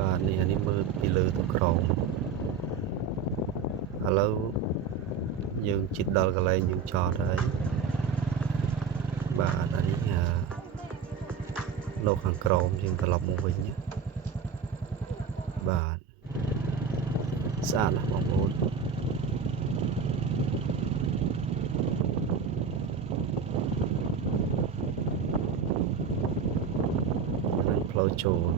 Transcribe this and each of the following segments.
បាទនេះអានេះមើលពីលើទៅក្រោមឥឡូវយើងជិតដល់កន្លែងយើងចតហើយបាទអានេះនៅខាងក្រោមយើងត្រឡប់មកវិញបាទស្អាតណាស់បងប្អូននឹងផ្លូវចូល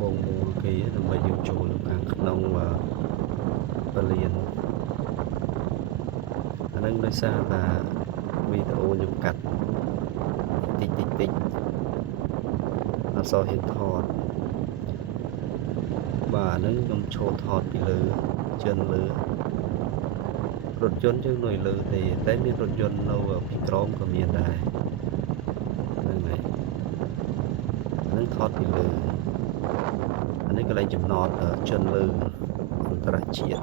វងមូលគេដើម្បីយើងចូលខាងក្នុងពលានអានឹងដោយសារថាវីដេអូខ្ញុំកាត់តិចអត់សូវហ៊ានថតបាទអានឹងខ្ញុំឈរថតពីលើជើងលើរថយន្តយើងនៅលើទេតែមានរថយន្តនៅពីក្រោមក៏មានដែរហ្នឹងហើយនឹងថតពីលើអានេះកន្លែងចំណតជន់លើអន្តរជាតិ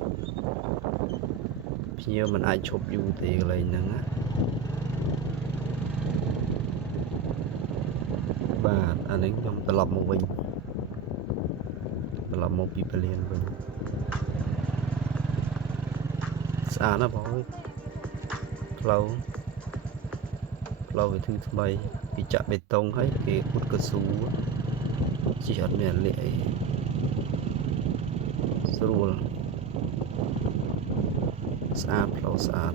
ភ្ញៀវមិនអាចឈប់យូរទេកន្លែងហ្នឹងណាបាទអានេះខ្ញុំត្រឡប់មកវិញត្រឡប់មកពីពលានវិញស្អាតណាស់បងអើយផ្លូវវាថ្មីពីចាក់បេតុងហើយគេពុតកស៊ូជិះអត់មានលាក់អីស្រួលស្អាតផ្លូវស្អាត